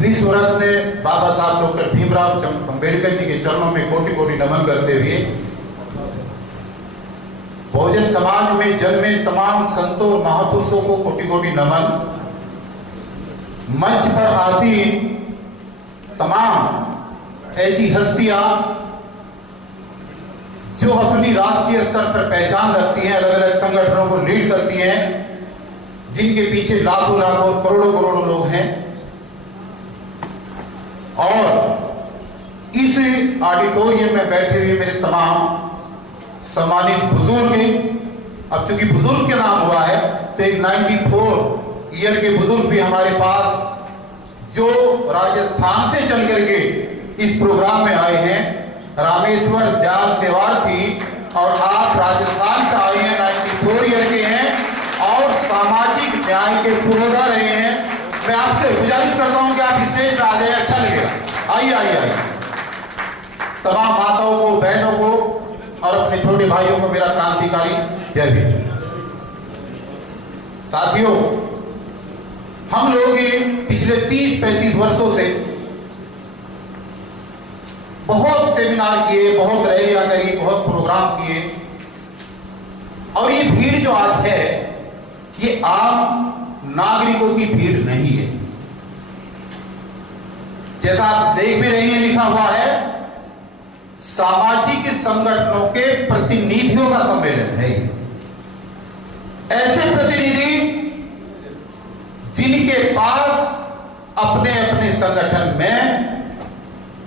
विश्व रत्न बाबा साहब डॉक्टर भीमराव अंबेडकर जी के चरणों में कोटि कोटि नमन करते हुए बहुजन समाज में जन्मे तमाम संतों और महापुरुषों को कोटि कोटि नमन। मंच पर आसीन तमाम ऐसी हस्तियां जो अपनी राष्ट्रीय स्तर पर पहचान रखती हैं, अलग अलग संगठनों को लीड करती हैं, जिनके पीछे लाखों लाखों करोड़ों करोड़ों लोग हैं, और इस ऑडिटोरियम में बैठे हुए मेरे तमाम सम्मानित बुजुर्ग, अब चूंकि बुजुर्ग के नाम हुआ है तो एक 94 ईयर के बुजुर्ग भी हमारे पास, जो राजस्थान से चल करके इस प्रोग्राम में आए हैं, रामेश्वर दयाल सेवार्थी, और आप राजस्थान से आए हैं, 94 ईयर के हैं और सामाजिक न्याय के पुरोधा रहे हैं। मैं आपसे गुजारिश करता हूं कि आप स्टेज पर आ जाए, अच्छा लगेगा। आइए आइए आइए। तमाम माताओं को, बहनों को और अपने छोटे भाइयों को मेरा क्रांतिकारी जय भीम। साथियों, हम लोग पिछले 30-35 वर्षों से बहुत सेमिनार किए, बहुत रैलियां करी, बहुत प्रोग्राम किए, और ये भीड़ जो आज है ये आम नागरिकों की भीड़ नहीं है। जैसा आप देख भी रहे हैं, लिखा हुआ है सामाजिक संगठनों के प्रतिनिधियों का सम्मेलन है। ऐसे प्रतिनिधि जिनके पास अपने अपने संगठन में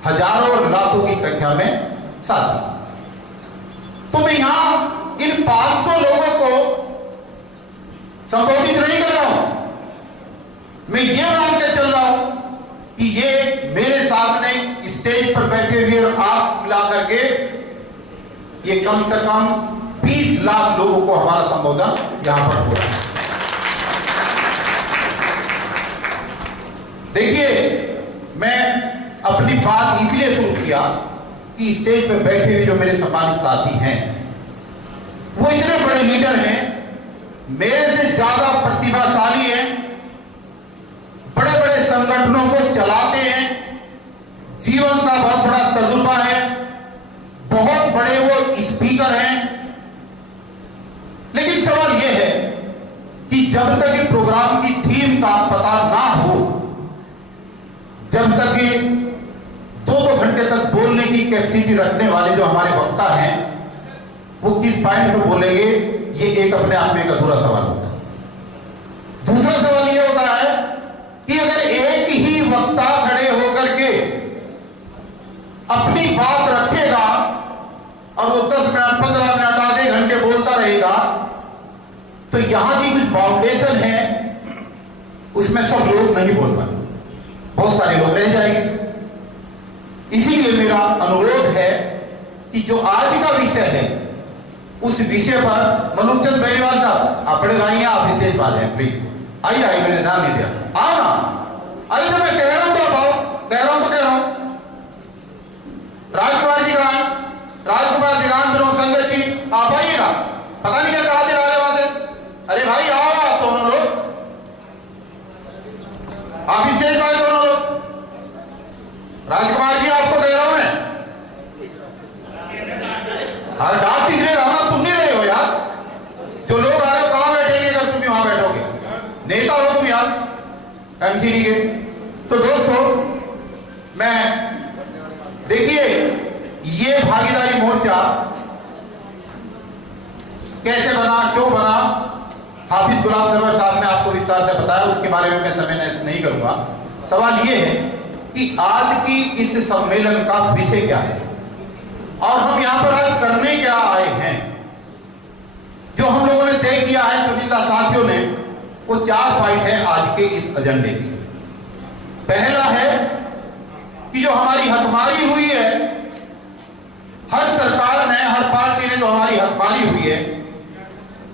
हजारों और लाखों की संख्या में साथी। तो मैं यहां इन 500 लोगों को संबोधित नहीं कर रहा हूं, मैं ये मान के चल रहा हूं कि ये मेरे सामने स्टेज पर बैठे हुए और आप मिला करके ये कम से कम 20 लाख लोगों को हमारा संबोधन यहां पर हो रहा है। देखिए, मैं अपनी बात इसलिए शुरू किया कि स्टेज पर बैठे हुए जो मेरे सम्मानित साथी हैं वो इतने बड़े लीडर हैं, मेरे से ज्यादा प्रतिभाशाली हैं, बड़े बड़े संगठनों को चलाते हैं, जीवन का बहुत बड़ा तजुर्बा है, बहुत बड़े वो स्पीकर हैं। लेकिन सवाल यह है कि जब तक ये प्रोग्राम की थीम का पता ना हो, जब तक ये 2-2 घंटे तक बोलने की कैपेसिटी रखने वाले जो हमारे वक्ता हैं वो किस पॉइंट पे बोलेंगे, ये एक अपने आप में एक अधूरा सवाल होता है। दूसरा सवाल ये होता है कि अगर एक ही वक्ता खड़े होकर के अपनी बात रखेगा और वो 10 मिनट, 15 मिनट, आधे घंटे बोलता रहेगा, तो यहां की कुछ बाउंडेशन है, उसमें सब लोग नहीं बोल पाए, बहुत सारे लोग रह जाएंगे। इसीलिए मेरा अनुरोध है कि जो आज का विषय है उस विषय पर मनुचंद बेनीवाल साहब, आप बड़े भाई हैं, आप स्टेज पर आ जाए प्लीज। आइए आइए, मैंने ध्यान नहीं दिया, आओ ना। अरे तो मैं कह रहा हूं तो आप आओ, कह रहा हूं तो कह रहा हूं। राजकुमार जी गान विनोद संगत जी, आप आइएगा। पता नहीं क्या कहा दे रहा है वहां से। अरे भाई आओ आप दोनों लोग, आप स्टेज पर दोनों लोग। राजकुमार जी, आपको कह रहा हूं मैं, अरे डांट इसलिए रहा, सुन नहीं रहे हो यार। जो लोग आ रहे हो कहां बैठेंगे अगर तुम वहां बैठोगे? नेता हो तुम यार एमसीडी के। तो दोस्तों, मैं देखिए ये भागीदारी मोर्चा कैसे बना, क्यों बना, हाफिज गुलाम सरवर साहब ने आपको विस्तार से बताया, उसके बारे में मैं समय नष्ट नहीं करूंगा। सवाल ये है कि आज की इस सम्मेलन का विषय क्या है और हम यहां पर आज करने क्या आए हैं। जो हम लोगों ने तय किया है, चुनिंदा साथियों ने, वो 4 पॉइंट है आज के इस एजेंडे की। पहला है कि जो हमारी हकमारी हुई है, हर सरकार ने, हर पार्टी ने जो हमारी हकमारी हुई है,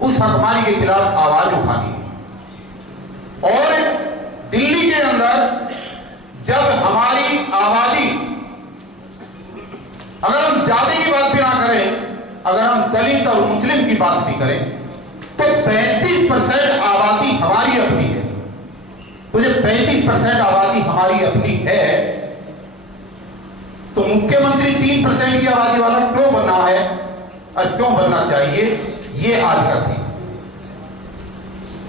उस हकमारी के खिलाफ आवाज उठानी है। और दिल्ली के अंदर जब हमारी आबादी, अगर हम जाति की बात भी ना करें, अगर हम दलित और मुस्लिम की बात भी करें, तो 35% आबादी हमारी अपनी है। तो जब 35% आबादी हमारी अपनी है, तो मुख्यमंत्री 3% की आबादी वाला क्यों बनना है और क्यों बनना चाहिए, ये आज का थी।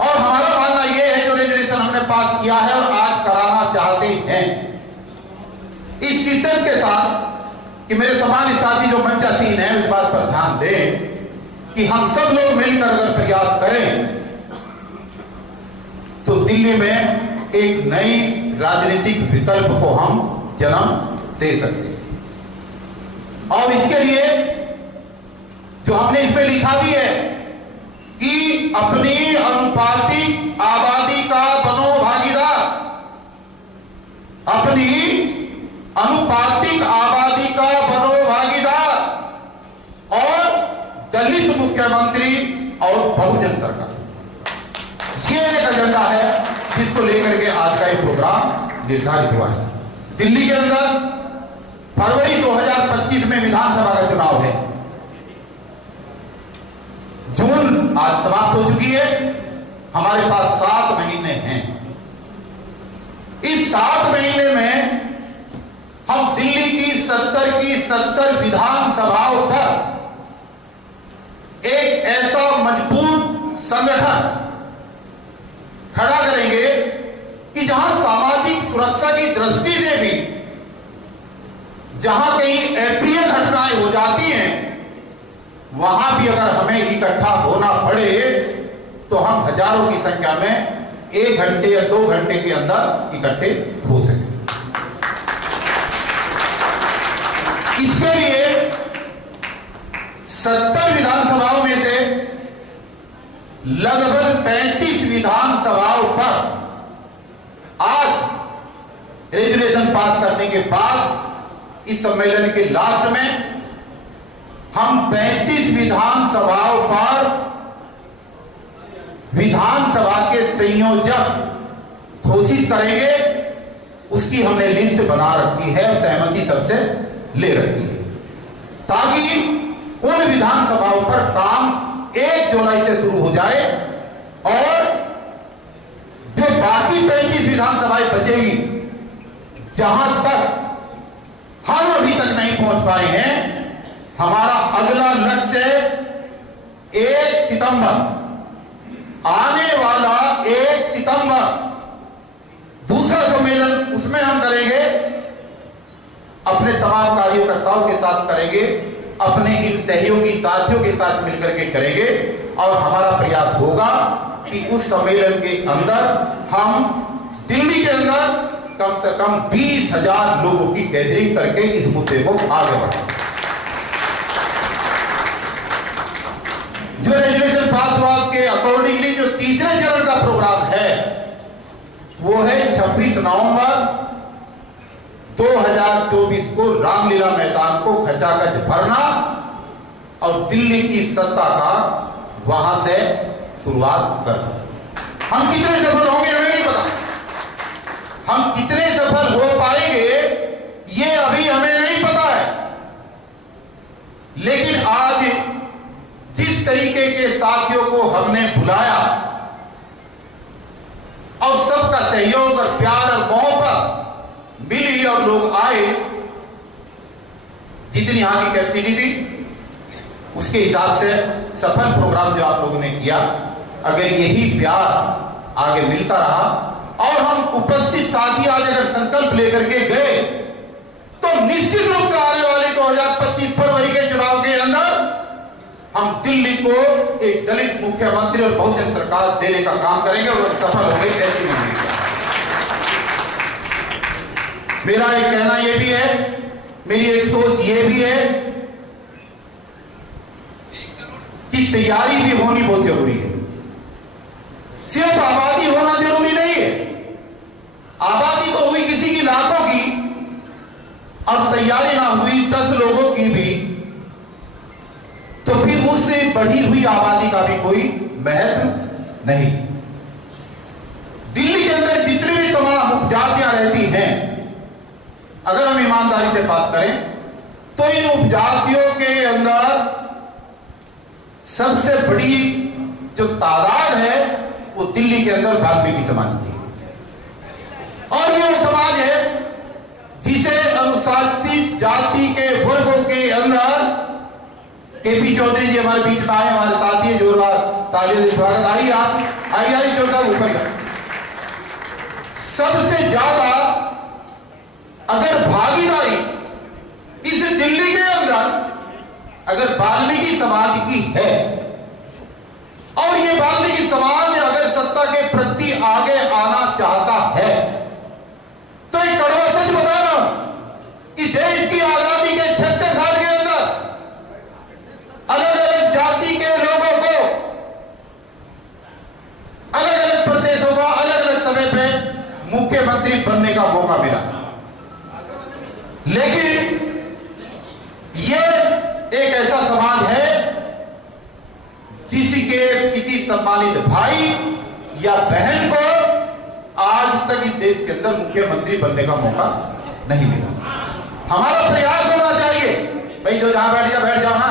और हमारा मानना यह है, जो रेजोल्यूशन हमने पास किया है और आज कराना चाहते हैं, इस शिद्दत के साथ कि मेरे सम्मानित साथी जो मंचासीन हैं इस बात पर ध्यान दें कि हम सब लोग मिलकर अगर प्रयास करें तो दिल्ली में एक नई राजनीतिक विकल्प को हम जन्म दे सकते हैं। और इसके लिए जो हमने इसमें लिखा भी है कि अपनी अनुपातिक आबादी का बनो भागीदार, अपनी अनुपातिक आबादी का बनो भागीदार और दलित मुख्यमंत्री और बहुजन सरकार, ये एक एजेंडा है जिसको लेकर के आज का ये प्रोग्राम निर्धारित हुआ है। दिल्ली के अंदर फरवरी 2025 में विधानसभा का चुनाव है। जून आज समाप्त हो चुकी है, हमारे पास 7 महीने हैं। इस 7 महीने में हम दिल्ली की 70 विधानसभाओं पर एक ऐसा मजबूत संगठन खड़ा करेंगे कि जहां सामाजिक सुरक्षा की दृष्टि से भी जहां कहीं अप्रिय घटनाएं हो जाती हैं, वहां भी अगर हमें इकट्ठा होना पड़े तो हम हजारों की संख्या में 1 घंटे या 2 घंटे के अंदर इकट्ठे हो सकें। इसके लिए 70 विधानसभाओं में से लगभग 35 विधानसभाओं पर आज रेजोल्यूशन पास करने के बाद इस सम्मेलन के लास्ट में हम 35 विधानसभाओं पर विधानसभा के संयोजक घोषित करेंगे। उसकी हमने लिस्ट बना रखी है, सहमति सबसे ले रखी है, ताकि उन विधानसभाओं पर काम 1 जुलाई से शुरू हो जाए और जो बाकी 35 विधानसभाएं बचेगी, जहां तक हम अभी तक नहीं पहुंच पाए हैं, हमारा अगला लक्ष्य 1 सितंबर, आने वाला 1 सितंबर दूसरा सम्मेलन, उसमें हम करेंगे, अपने तमाम कार्यकर्ताओं के साथ करेंगे, अपने इन सहयोगी साथियों के साथ मिलकर के करेंगे। और हमारा प्रयास होगा कि उस सम्मेलन के अंदर हम दिल्ली के अंदर कम से कम 20,000 लोगों की गैदरिंग करके इस मुद्दे को आगे बढ़ाएं। जो रेजोल्यूशन पास हुआ उसके अकॉर्डिंगली जो तीसरे चरण का प्रोग्राम है वो है 26 नवंबर 2024 को रामलीला मैदान को खचाखच भरना और दिल्ली की सत्ता का वहां से शुरुआत करना। हम कितने सफल होंगे हमें नहीं पता, हम कितने सफल हो पाएंगे ये अभी हमें नहीं पता है, लेकिन आज जिस तरीके के साथियों को हमने बुलाया और सबका सहयोग और प्यार और मोहब्बत मिली और लोग आए, जितनी यहां की कैपेसिटी थी उसके हिसाब से सफल प्रोग्राम जो आप लोगों ने किया, अगर यही प्यार आगे मिलता रहा और हम उपस्थित साथी आज अगर संकल्प लेकर के गए तो निश्चित रूप से आने वाले 2025 फरवरी के चुनाव के अंदर हम दिल्ली को एक दलित मुख्यमंत्री और बहुजन सरकार देने का काम करेंगे और सफल होंगे। ऐसी उम्मीद है। मेरा एक कहना यह भी है, मेरी एक सोच यह भी है कि तैयारी भी होनी बहुत जरूरी है। सिर्फ आबादी होना जरूरी नहीं है। आबादी तो हुई किसी की लाखों की, अब तैयारी ना हुई 10 लोगों की भी, तो फिर उससे बढ़ी हुई आबादी का भी कोई महत्व नहीं। दिल्ली के अंदर जितनी भी तमाम उपजातियां रहती हैं, अगर हम ईमानदारी से बात करें तो इन उपजातियों के अंदर सबसे बड़ी जो तादाद है वो दिल्ली के अंदर वाल्मीकि समाज की है। जिसे अनुसूचित जाति के वर्गों के अंदर केपी चौधरी जी हमारे बीच में आए, हमारे साथी जोरदार तालियों से स्वागत। आइए आप, आइए चौधरी साहब ऊपर का। सबसे ज्यादा अगर भागीदारी इस दिल्ली के अंदर अगर वाल्मीकि समाज की है, और ये वाल्मीकि समाज अगर सत्ता के प्रति आगे आना चाहता है, तो एक कड़वा सच बता रहा हूं कि देश की आजादी के 36 साल के अंदर अलग अलग जाति के लोगों को अलग अलग प्रदेशों का अलग अलग समय पे मुख्यमंत्री बनने का मौका मिला, लेकिन ये एक ऐसा समाज है जिसके किसी सम्मानित भाई या बहन को आज तक इस देश के अंदर मुख्यमंत्री बनने का मौका नहीं मिला। हमारा प्रयास होना चाहिए भाई, जो जहां बैठ जाओ ना,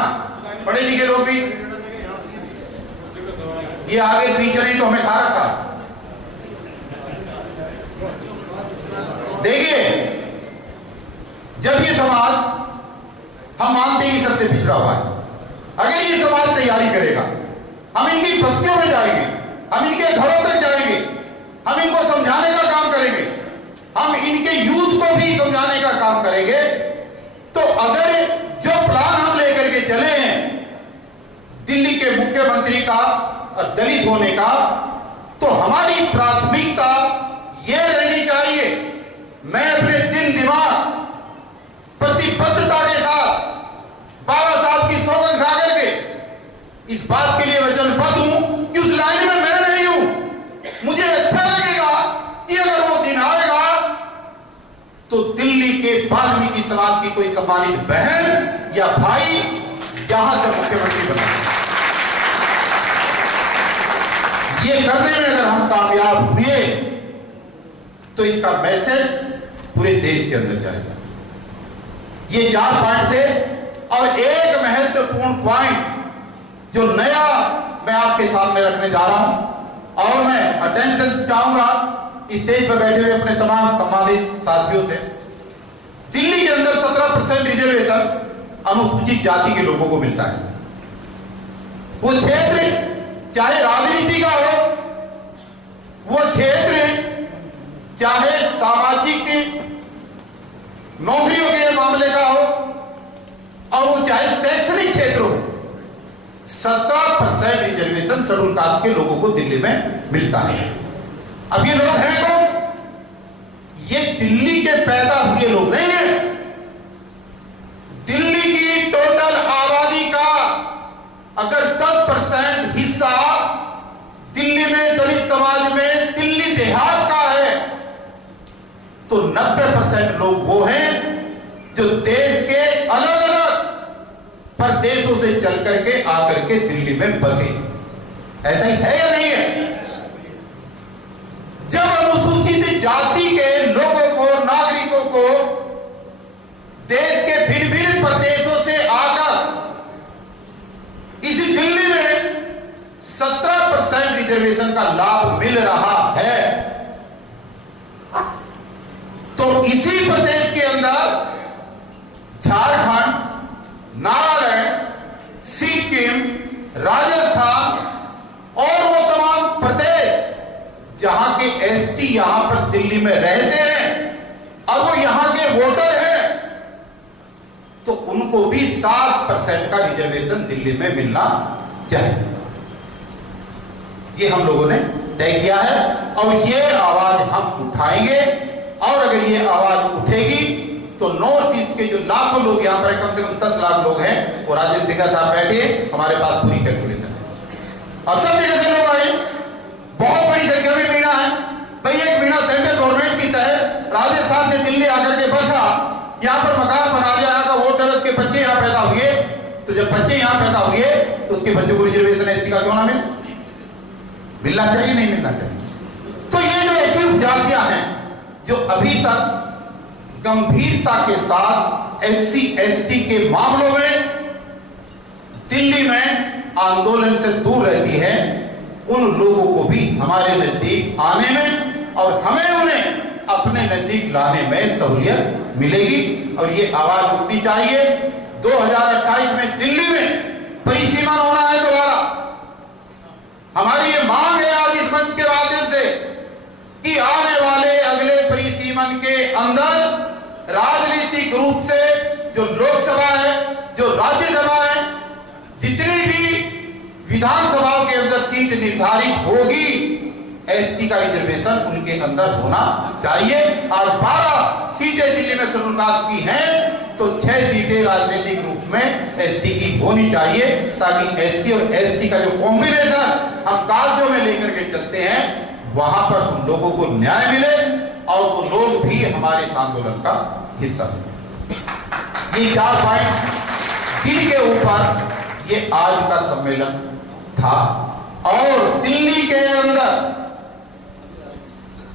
पढ़े लिखे लोग भी, ये आगे पीछे नहीं तो हमें खा रखा। देखिए, जब ये समाज, हम मानते हैं कि सबसे पिछड़ा हुआ है, अगर ये समाज तैयारी करेगा, हम इनकी बस्तियों में जाएंगे, हम इनके घरों तक जाएंगे, हम इनको समझाने का काम करेंगे, हम इनके यूथ को भी समझाने का काम करेंगे, तो अगर जो प्लान हम लेकर के चले हैं दिल्ली के मुख्यमंत्री का और दलित होने का, तो हमारी प्राथमिकता यह रहनी चाहिए, मैं अपने दिल दिमाग प्रतिबद्धता के साथ बाबा साहब की सौगंध खा करके इस बात के लिए वचनबद्ध हूं कि उस लाइन में मैं नहीं हूं। मुझे अच्छा लगेगा कि अगर वो दिन आएगा तो दिल्ली के वाल्मीकि समाज की कोई सम्मानित बहन या भाई यहां से मुख्यमंत्री बना। ये करने में अगर हम कामयाब हुए तो इसका मैसेज पूरे देश के अंदर जाएगा। ये 4 पॉइंट थे, और एक महत्वपूर्ण पॉइंट जो नया मैं आपके सामने रखने जा रहा हूं, और मैं अटेंशन चाहूंगा स्टेज पर बैठे हुए अपने तमाम सम्मानित साथियों से। दिल्ली के अंदर 17% रिजर्वेशन अनुसूचित जाति के लोगों को मिलता है। वो क्षेत्र चाहे राजनीति का हो, वो क्षेत्र चाहे सामाजिक नौकरियों के मामले का हो, और वो चाहे शैक्षणिक क्षेत्र हो, 17% रिजर्वेशन शेड्यूल कास्ट के लोगों को दिल्ली में मिलता है। अब ये लोग हैं कौन? ये दिल्ली के पैदा हुए लोग नहीं है। दिल्ली की टोटल आबादी का अगर 10% हिस्सा दिल्ली में दलित समाज में दिल्ली देहात का है, तो 90% लोग वो हैं जो देश के अलग अलग प्रदेशों से चल करके आकर के दिल्ली में बसे। ऐसा ही है या नहीं है? जब अनुसूचित जाति के लोगों को, नागरिकों को देश के भिन्न भिन्न प्रदेशों से आकर इसी दिल्ली में 17% रिजर्वेशन का लाभ मिल रहा है, तो इसी प्रदेश के अंदर झारखंड, नागालैंड, सिक्किम, राजस्थान और वो तमाम प्रदेश जहां के एसटी यहां पर दिल्ली में रहते हैं और वो यहां के वोटर हैं, तो उनको भी 7% का रिजर्वेशन दिल्ली में मिलना चाहिए। ये हम लोगों ने तय किया है और ये आवाज हम उठाएंगे, और अगर ये आवाज उठेगी तो नॉर्थ ईस्ट के जो लाखों लोग यहाँ पर, कम से कम 10 लाख लोग हैं, और राजेंद्र सिंह साहब बैठे, हमारे पास पूरी कैलकुलेशन है और सब जगह से लोग आए, बहुत बड़ी संख्या में मीणा है भाई। एक मीणा सेंट्रल गवर्नमेंट की तहत राजस्थान से दिल्ली आकर के बसा, यहाँ पर मकान बना लिया, यहाँ का वोटर, उसके बच्चे यहाँ पैदा हुए, तो जब बच्चे यहाँ पैदा हुए तो उसके बच्चों को रिजर्वेशन एसटी का क्यों ना मिले? मिलना चाहिए, नहीं मिलना चाहिए? तो ये जो ऐसी जातियां हैं जो अभी तक गंभीरता के साथ एससी एसटी के मामलों में दिल्ली में आंदोलन से दूर रहती है, उन लोगों को भी हमारे नजदीक आने में और हमें उन्हें अपने नजदीक लाने में सहूलियत मिलेगी और ये आवाज उठनी चाहिए। 2028 में दिल्ली में परिसीमन होना है दोबारा। हमारी ये मांग है आज इस मंच के माध्यम से कि आने वाले अगले परिसीमन के अंदर राजनीतिक रूप से जो लोकसभा है, जो राज्यसभा है, जितनी भी विधानसभाओं के अंदर सीट निर्धारित होगी, एसटी का रिजर्वेशन उनके अंदर होना चाहिए। और 12 सीटें दिल्ली में शेड्यूल कास्ट की हैं तो 6 सीटें राजनीतिक रूप में एसटी की होनी चाहिए, ताकि एससी और एसटी का जो कॉम्बिनेशन हम कागजों में लेकर के चलते हैं वहां पर उन लोगों को न्याय मिले और वो लोग भी हमारे इस आंदोलन का हिस्सा बने। ये 4 पॉइंट जिनके ऊपर ये आज का सम्मेलन था। और दिल्ली के अंदर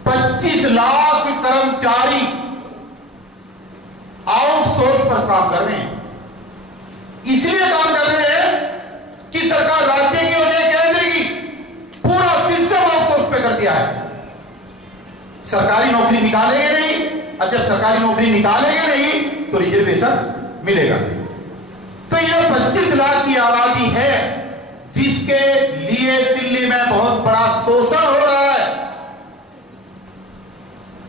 25 लाख कर्मचारी आउटसोर्स पर काम कर रहे हैं। इसलिए काम कर रहे हैं कि सरकार राज्य की वजह केंद्र की पूरा सिस्टम आउटसोर्स पे कर दिया है। सरकारी नौकरी निकालेंगे नहीं, और जब सरकारी नौकरी निकालेंगे नहीं तो रिजर्वेशन मिलेगा नहीं। तो यह 25 लाख की आबादी है जिसके लिए दिल्ली में बहुत बड़ा शोषण हो रहा है।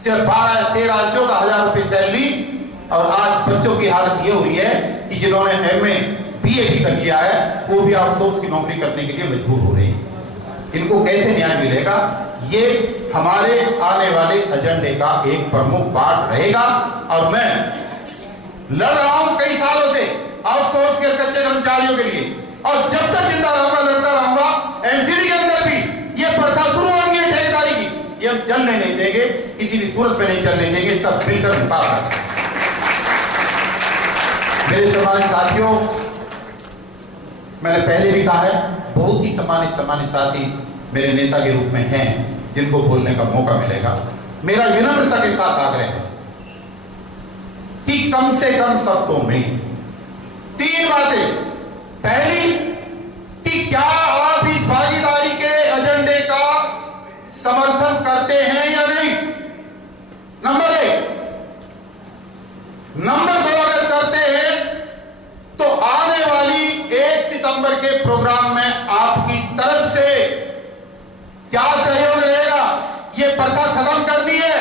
सिर्फ 12, 13, 14 हजार रुपए सैलरी, और आज बच्चों की हालत ये हुई है कि जिन्होंने एमए बीए भी कर लिया है वो भी आउटसोर्स की नौकरी करने के लिए मजबूर हो रहे हैं। इनको कैसे न्याय मिलेगा? ये हमारे आने वाले एजेंडे का एक प्रमुख पार्ट रहेगा। और मैं लड़ रहा हूं कई सालों से आउटसोर्स के कच्चे कर्मचारियों के लिए, और जब तक जिंदा रहूंगा लड़ता रहूंगा। एमसीडी के अंदर भी ये प्रथा शुरू होगी ठेकेदारी की, ये हम चलने नहीं देंगे, किसी भी सूरत में नहीं चलने देंगे। इसका मिलकर मुकाबला। मेरे सम्मानित साथियों, मैंने पहले भी कहा है, बहुत ही सम्मानित साथी मेरे नेता के रूप में हैं जिनको बोलने का मौका मिलेगा। मेरा विनम्रता के साथ आग्रह है कि कम से कम शब्दों में 3 बातें। पहली कि क्या आप इस भागीदारी के एजेंडे का समर्थन करते हैं या नहीं, नंबर 1। नंबर 2, अगर करते हैं तो आने वाली 1 सितंबर के प्रोग्राम में आपकी तरफ से क्या सहयोग रहेगा? ये प्रथा खत्म करनी है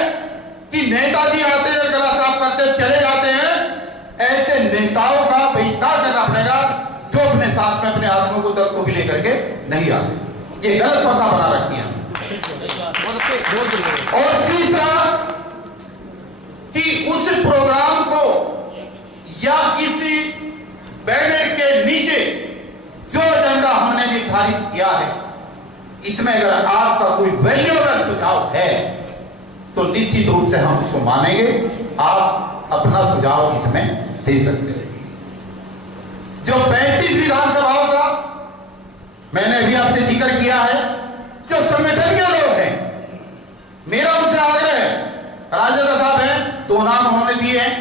कि नेताजी आते हैं, गला साफ करते चले जाते हैं। ऐसे नेताओं का बहिष्कार करना पड़ेगा जो अपने साथ में अपने आदमियों को 10 को भी लेकर के नहीं आते। ये गलत प्रथा बना रखी है। और तीसरा कि उस प्रोग्राम को या इसी बैनर के नीचे जो एजेंडा हमने निर्धारित किया है, इसमें अगर आपका कोई वैल्यूएबल सुझाव है तो निश्चित रूप से हम उसको मानेंगे। आप अपना सुझाव इसमें दे सकते हैं। जो 35 विधानसभाओं का मैंने अभी आपसे जिक्र किया है, जो संगठन के लोग हैं, मेरा उनसे आग्रह है। राजेंद्र साहब हैं, 2 नाम उन्होंने दिए हैं,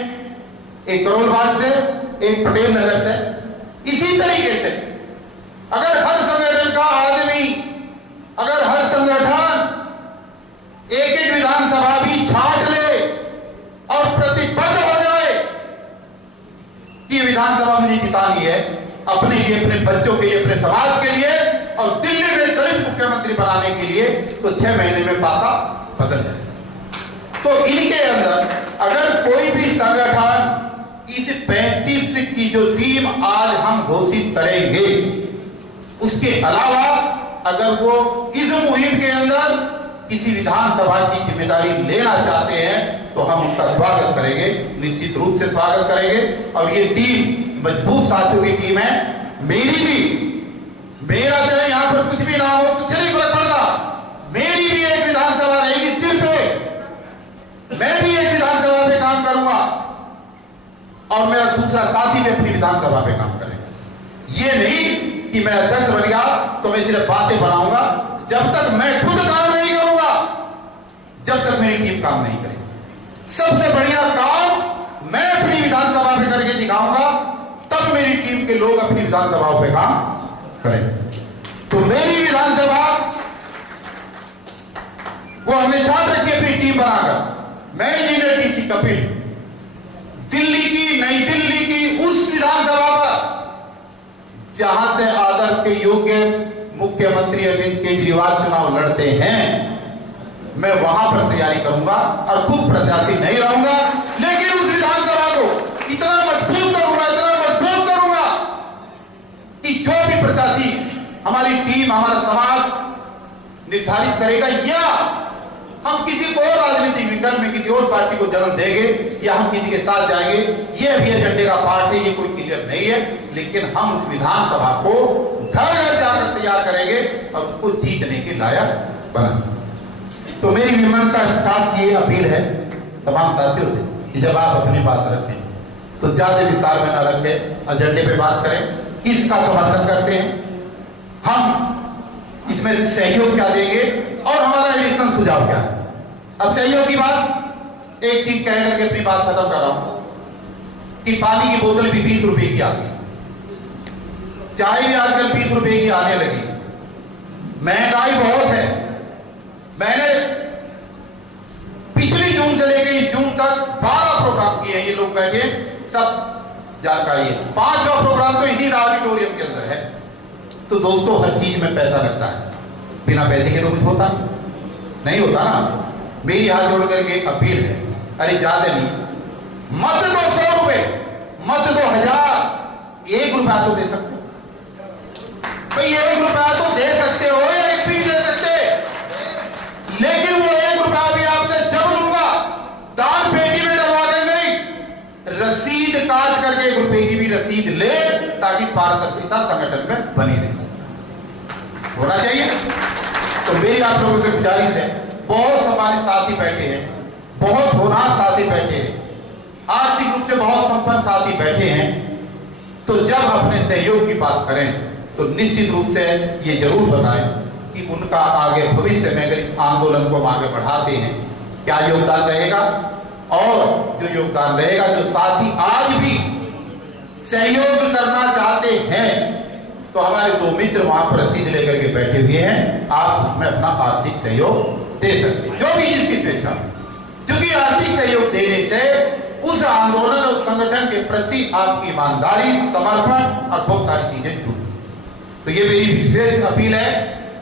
एक करोलबाग से, एक पटेल नगर से। इसी तरीके से अगर हर संगठन का आदमी, अगर हर संगठन एक विधानसभा भी छांट ले और प्रतिबद्ध हो जाए कि विधानसभा मुझे जितानी है अपने लिए, अपने बच्चों के लिए, अपने समाज के लिए, और दिल्ली में दलित मुख्यमंत्री बनाने के लिए, तो 6 महीने में पासा बदल जाए। तो इनके अंदर अगर कोई भी संगठन इस 35 की जो टीम आज हम घोषित करेंगे, उसके अलावा अगर वो इस मुहिम के अंदर किसी विधानसभा की जिम्मेदारी लेना चाहते हैं तो हम उनका स्वागत करेंगे, निश्चित रूप से स्वागत करेंगे। और ये टीम मजबूत साथियों की टीम है। मेरी भी, मेरा चाहे यहां पर कुछ भी ना हो, कुछ नहीं फर्क पड़ता, मेरी भी एक विधानसभा रहेगी सिर्फ एक। मैं भी एक विधानसभा पे काम करूंगा और मेरा दूसरा साथी भी अपनी विधानसभा पे काम करेगा। ये नहीं कि मैं अध्यक्ष बन गया तो मैं सिर्फ बातें बनाऊंगा। जब तक मैं खुद काम नहीं करूंगा, जब तक मेरी टीम काम नहीं करेगी। सबसे बढ़िया काम मैं अपनी विधानसभा पे करके दिखाऊंगा, तब मेरी टीम के लोग अपनी विधानसभाओं पे काम करेंगे। तो मेरी विधानसभा को हमने छाट रखी अपनी टीम बनाकर। बिल दिल्ली की, नई दिल्ली की उस विधानसभा पर जहां से आदर के योग्य मुख्यमंत्री अरविंद केजरीवाल चुनाव लड़ते हैं, मैं वहां पर तैयारी करूंगा और खुद प्रत्याशी नहीं रहूंगा, लेकिन उस विधानसभा को इतना मजबूत करूंगा कि जो भी प्रत्याशी हमारी टीम, हमारा समाज निर्धारित करेगा, या हम किसी को और राजनीतिक विकल्प में किसी और पार्टी को जन्म देंगे या हम किसी के साथ जाएंगे, यह भी एजेंडे का पार्ट है, ये कोई क्लियर नहीं है। लेकिन हम उस विधानसभा को घर घर जाकर तैयार करेंगे और उसको जीतने के लायक बनाएंगे। तो मेरी विनम्रता के साथ ये अपील है तमाम साथियों से कि जब आप अपनी बात रखें तो ज्यादा विस्तार में न रखें, एजेंडे पे बात करें, किसका समर्थन करते हैं, हम इसमें सहयोग क्या देंगे और हमारा एडिशनल सुझाव क्या है। अब सहयोग की बात एक चीज कह करके अपनी बात खत्म कर रहा हूं कि पानी की बोतल भी 20 रुपए की आती है, चाय भी आजकल 20 रुपए की आने लगी, महंगाई बहुत है। मैंने पिछली जून से लेकर इस जून तक 12 प्रोग्राम किए हैं, ये लोग बैठे सब जानकारी है। 5वां प्रोग्राम तो इसी ऑडिटोरियम के अंदर है। तो दोस्तों, हर चीज में पैसा लगता है, बिना पैसे के तो कुछ होता नहीं होता ना। मेरी हाथ जोड़ करके अपील है, अरे ज्यादा नहीं, मत दो 100 रुपए, मत दो 1000, 1 रुपया तो दे सकते भाई, 1 रुपया तो दे सकते हो या 1 भी दे सकते, लेकिन वो 1 रुपया भी आपसे जब लूंगा दान पेटी में डलवा कर नहीं, रसीद काट करके 1 रुपए की भी रसीद ले, ताकि पारदर्शिता संगठन में बनी रहे, होना चाहिए। तो मेरी आप लोगों से गुजारिश है, बहुत सम्मानित साथी बैठे हैं, बहुत होनहार साथी बैठे हैं, आर्थिक रूप से बहुत संपन्न साथी बैठे हैं, तो जब अपने सहयोग की बात करें तो निश्चित रूप से ये जरूर बताएं कि उनका आगे भविष्य में अगर इस आंदोलन को हम आगे बढ़ाते हैं क्या योगदान रहेगा, और जो योगदान रहेगा, जो साथी आज भी सहयोग करना चाहते हैं, तो हमारे 2 मित्र वहां पर रसीद लेकर के बैठे हुए हैं, आप उसमें अपना आर्थिक सहयोग दे सकते हैं, जो भी जिसकी स्वेच्छा, क्योंकि आर्थिक सहयोग देने से उस आंदोलन और संगठन के प्रति आपकी ईमानदारी, समर्पण और बहुत सारी चीजें जुड़ी। तो ये मेरी विशेष अपील है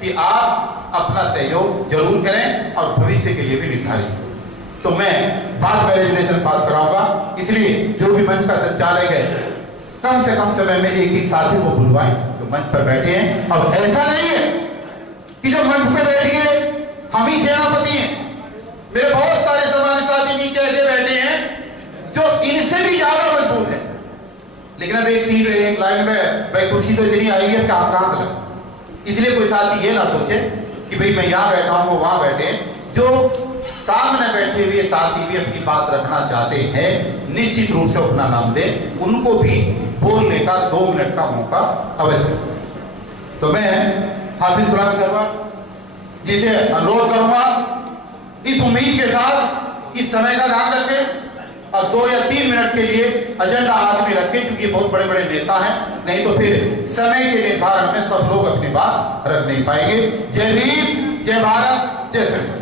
कि आप अपना सहयोग जरूर करें और भविष्य के लिए भी निर्धारित। तो मैं बाद में रेजोल्यूशन पास कराऊंगा, इसलिए जो भी मंच का संचालक है कम से कम समय में एक साथी को बुलवाएं जो मंच पर बैठे हैं। और ऐसा नहीं है कि जो मंच पर बैठ गए हम ही सेनापति हैं, मेरे बहुत सारे सम्मानित साथी नीचे ऐसे बैठे हैं जो इनसे भी ज्यादा मजबूत है, लेकिन अब एक सीट, एक लाइन में भाई कुर्सी तो इतनी आई है कहां से लगे। इसलिए कोई साथी ये ना सोचे कि भाई मैं यहां बैठा हूं, वो वहां बैठे। जो सामने बैठे हुए साथी भी अपनी बात रखना चाहते हैं, निश्चित रूप से अपना नाम दें, उनको भी बोलने का 2 मिनट का मौका अवश्य। तो मैं हाफिज गुलाम शर्मा जी से अनुरोध करूंगा, इस उम्मीद के साथ कि समय का ध्यान रखें और 2 या 3 मिनट के लिए एजेंडा हाथ में रखें, क्योंकि बहुत बड़े बड़े नेता हैं, नहीं तो फिर समय के निर्धारण में सब लोग अपनी बात रख नहीं पाएंगे। जय भीम, जय भारत, जय श्री राम।